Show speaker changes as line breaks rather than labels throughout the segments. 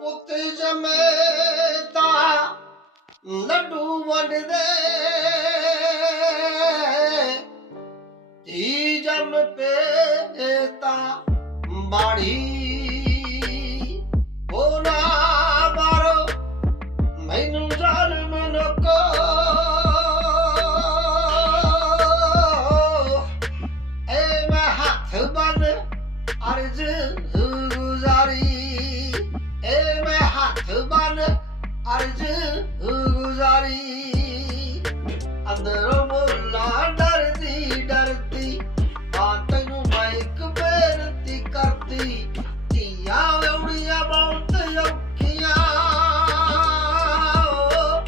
ਪੁੱਤ ਜਮੇਤਾ ਲੱਡੂ ਵੰਡਦੇ। ਧੀ ਜਮ ਪੇਤਾ ਬਾੜੀ ਬੰਨ ਅਰਜ਼ ਗੁਜ਼ਾਰੀ ਅੰਦਰੋਂ ਬੋਲਾ ਡਰਦੀ ਡਰਦੀ ਆ ਤੈਨੂੰ ਮੈਂ ਬੇਨਤੀ ਕਰਦੀ ਧੀਆਂ ਉੜੀਆਂ ਬਹੁਤ ਔਖੀਆਂ ਓ,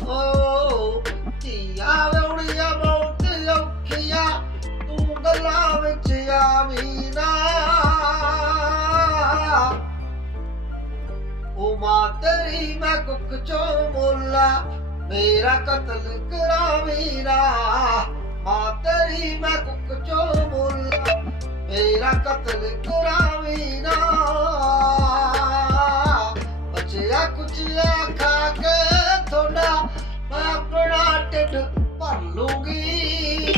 ਓ, ਧੀਆਂ ਉੜੀਆਂ ਬਹੁਤ ਔਖੀਆਂ ਤੂੰ ਗੱਲਾਂ ਵਿੱਚ ਆਵੀਂ ਨਾ ਉਹ ਮਾਂ ਤੇਰੀ ਮੈਂ ਕੁੱਖ ਚੋਂ ਮੋਲਾ, ਮੇਰਾ ਕਤਲ ਕਰਾਵੀਂ ਨਾ। ਮਾਂ ਤੇਰੀ ਮੈਂ ਕੁੱਖ ਚੋਂ ਮੋਲਾ, ਮੇਰਾ ਕਤਲ ਕਰਾਵੀਂ ਨਾ। ਬਚਿਆ ਕੁਚਿਆ ਖਾ ਕੇ ਥੋੜਾ ਮੈਂ ਆਪਣਾ ਢਿੱਡ ਭਰ ਲੂੰਗੀ।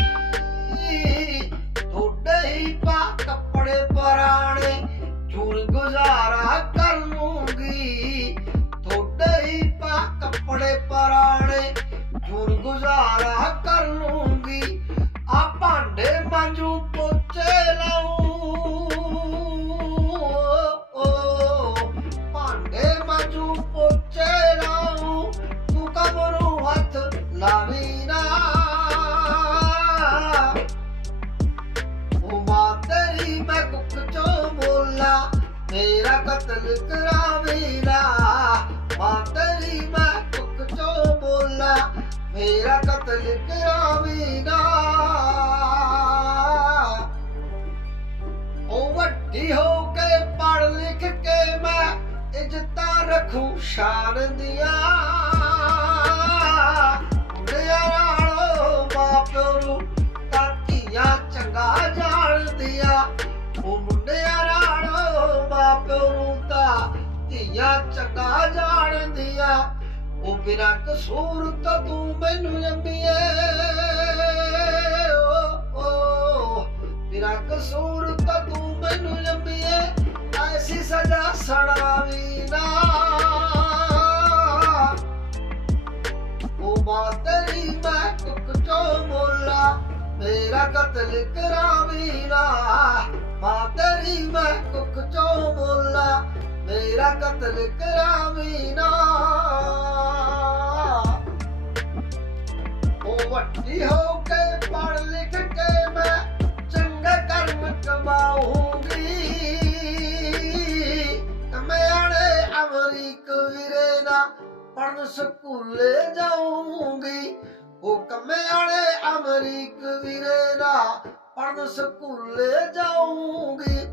ਮੇਰਾ ਕਤਲ ਕਰਾਵੀ ਮਾਂ ਤੇਰੀ ਮੈਂ ਕੁੱਕ ਚੋਂ ਬੋਲਾ, ਮੇਰਾ ਕਤਲ ਕਰਾਵੀ ਨਾ ਉਹ ਵੱਡੀ ਹੋ ਕੇ ਪੜ ਲਿਖ ਕੇ ਮੈਂ ਇੱਜ਼ਤਾਂ ਰੱਖੂ ਸ਼ਾਨ ਦੀਆਂ। ਮੁੰਡਿਆਂ ਮਾਂ ਪਿਓ ਨੂੰ ਤਾਂ ਧੀਆਂ ਚੰਗਾ ਜਾਣਦੀਆਂ। ਉਹ ਮੁੰਡਿਆਂ ਧੀਆਂ ਚੰਗਾ ਜਾਣਦੀਆਂ, ਉਹ ਬਿਨਾਂ ਕਸੂਰ ਤਾਂ ਤੂੰ ਮੈਨੂੰ ਜੰਮੀਏ ਓ ਓ ਕਸੂਰ ਤਾਂ ਤੂੰ ਮੈਨੂੰ ਜੰਮੀਏ ਐਸੀ ਸਜ਼ਾ ਸੜਾਵੀ ਨਾ। ਉਹ ਮਾਂ ਮੈਂ ਕੁੱਕ ਚੋਂ ਬੋਲਾ, ਮੇਰਾ ਕਤਲ ਕਰਾਵੀ ਨਾ। ਕਤਲ ਕਰਾਵੀ ਨਾ। ਉਹ ਵੱਡੀ ਹੋ ਕੇ ਪੜ ਲਿਖ ਕੇ ਮੈਂ ਚੰਗੇ ਕਰਮ ਕਮਾਉਂਗੀ ਕਮਿਆਣੇ ਅਮਰੀਕ ਵੀਰੇ ਨਾ ਪੜਨ ਸਕੂਲੇ ਜਾਊਂਗੀ। ਉਹ ਕਮਿਆਣੇ ਅਮਰੀਕ ਵੀਰੇ ਨਾ ਪੜਨ ਸਕੂਲੇ ਜਾਊਂਗੀ।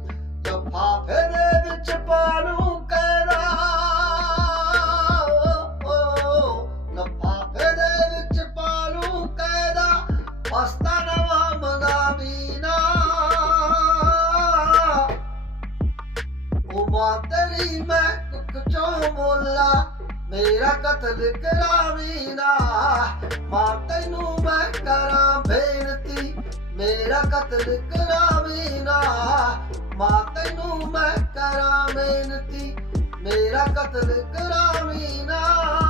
ਉਹ ਮੈਂ ਕੁੱਕ ਚੋਂ ਬੋਲਾ ਮੇਰਾ ਕਤਲ ਕਰਾਵੀ ਨਾ। ਮਾਂ ਤੈਨੂੰ ਮੈਂ ਕਰਾਂ ਬੇਨਤੀ, ਮੇਰਾ ਕਤਲ ਕਰਾਵੀ ਨਾ। ਮਾਂ ਤੈਨੂੰ ਮੈਂ ਕਰਾਂ ਬੇਨਤੀ, ਮੇਰਾ ਕਤਲ ਕਰਾਵੀ ਨਾ।